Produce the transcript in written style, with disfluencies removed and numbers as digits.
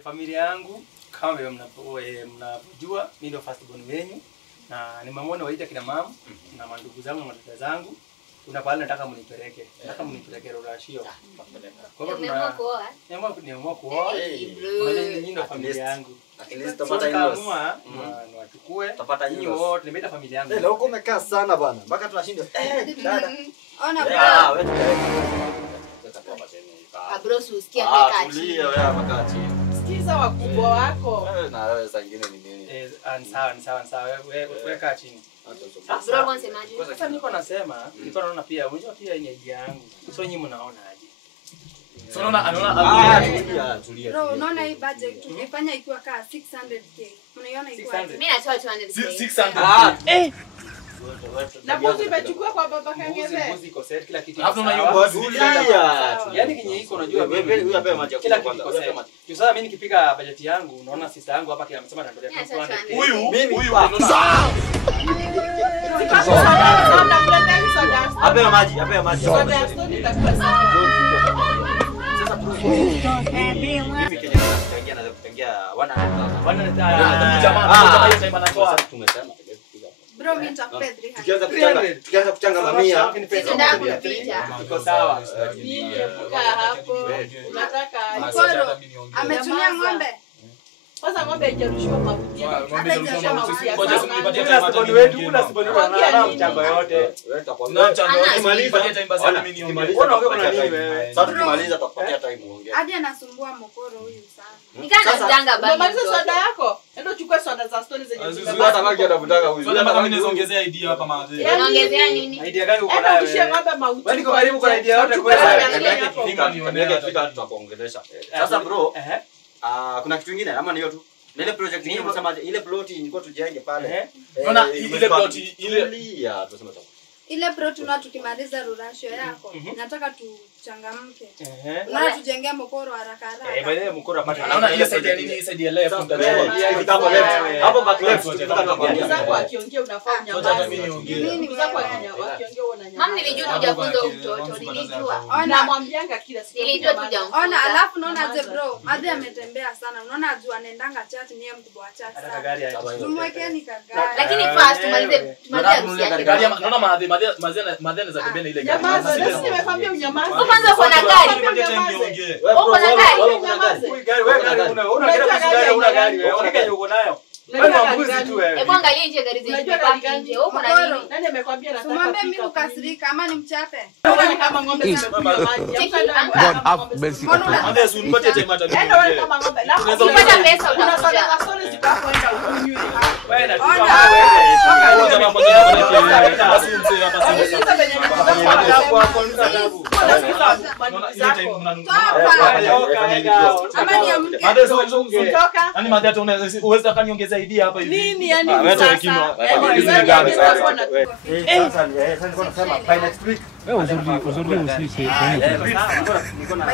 Familia yangu kama vile mnajua mimi ndio first born wenu na nimeamua waita kina mama na mandugu zangu na dada zangu. Kuna pale nataka mnipeleke. Nataka mnipeleke Rorashio. Kwa hivyo nimeamua kuoa. Nyinyi ndio familia yangu. At least tupata hiyo. Niwachukue. Tupata hiyo wote nimeita familia yangu. Leo uko umekaa sana bwana. Mpaka tunashinda. Dada. Ona bro. Wewe Abrosu usikia meka chini. Tulia wewe hapa chini. Sikiza wakubwa wako. Na wewe saa nyingine ni nini? Sawa. Wewe kaa chini. Bro unasemaje? Sasa niko nasema, niko naona pia, unajua pia ni idea yangu. So nyinyi mnaona aje? So anaona Bro, unaona hii budget tumefanya ikiwa kaa 600k. Unaiona ikiwa? Mimi natoa 200k. 600. Na mbuzi imechukua kwa baba Kangeze. Mbuzi iko set kila kitu. Hapo unaiona Yaani kinyi iko unajua wewe huyu hapa maji kila kitu iko set. Sasa mimi nikipiga budget yangu unaona sister yangu hapa amesema anatolea 200k. Huyu Ape maji. Soda stone itakuwa sawa. Sasa mimi Kenya tutaingia na kutengia 100,000. Tumesema Bro, mimi nitakupea 300. Tukianza kuchanga mamia. Iko sawa. Nini kaa hapo? Unataka Mkoro ametumia ng'ombe. kwanza ng'ombe haijarushiwa mafuta. Ng'ombe haijarushiwa mafuta. Ngoja nipatie time wetu, kuna siboni na mchango yote. Wewe utakwambia ukimaliza time mimi niongee. Sasa tukimaliza tutakupatia time uongee. Hadi anasumbua mkoro huyu sana. Nikana kudanga bali. Umaliza soda yako? Endo chukua soda za stone zenye. Hata kama anavutaka huyu. Soda mpaka mimi niongezea idea hapa maadhi. Unaongezea nini? Idea gani uko Endo nayo? kishia ng'ombe mauti. Wewe niko karibu kwa idea yote kwa Kifika tutakuongelesha. Sasa bro, kuna kitu kingine ama ni hiyo tu? Na ile project nyingine mnasema ile plot ilikuwa tujenge pale. Unaona ile plot ile tunasema ile plot na tukimaliza Rorashio yako nataka tuchangamke. Na tujengee mkoro haraka haraka. Baadaye mkoro apate. naona ile side ya nini, side ya left mtachoma. hapo back left Mzako akiongea unafanya. Hata mimi niongee. Mzako akiongea unanyamaza. Mama nilijua hujafunza mtoto, nilijua. Ona mwambianga kila siku. Nilijua tujamfunza. Ona alafu naona aje bro, Madhi ametembea sana. Unaona ajua anaendanga church ni yeye mkubwa wa church Hata sana. gari ya. Tumwekeni kagari. Lakini first tumalize Gari naona madhene za bebeni ile gari. Nyamaza, ndio nimekwambia unyamaze. kwanza uko na gari. Nipatie time niongee. Uko na gari. Gari uko nayo. Wewe mbuzi tu wewe. Hebu angalia nje gari zetu kwa nje. Uko na nini? Nani amekwambia nataka? Tumwambie mimi ukasirika ama nimchape. Wewe kama ng'ombe zimekunywa maji. Madhe si unipatie time hata Enda wewe niongee. kama ng'ombe. Ukipata pesa Kuna utakuja. soda za stone zitakwenda ukunywe. Wewe na Yaani madhe hata unaweza kaniongeza idea hapa hivi. Nini yani? Wewe kinwa. Hizi ni gani sasa? sasa nilikuwa nasema by next week Uzuri usisi. Niko na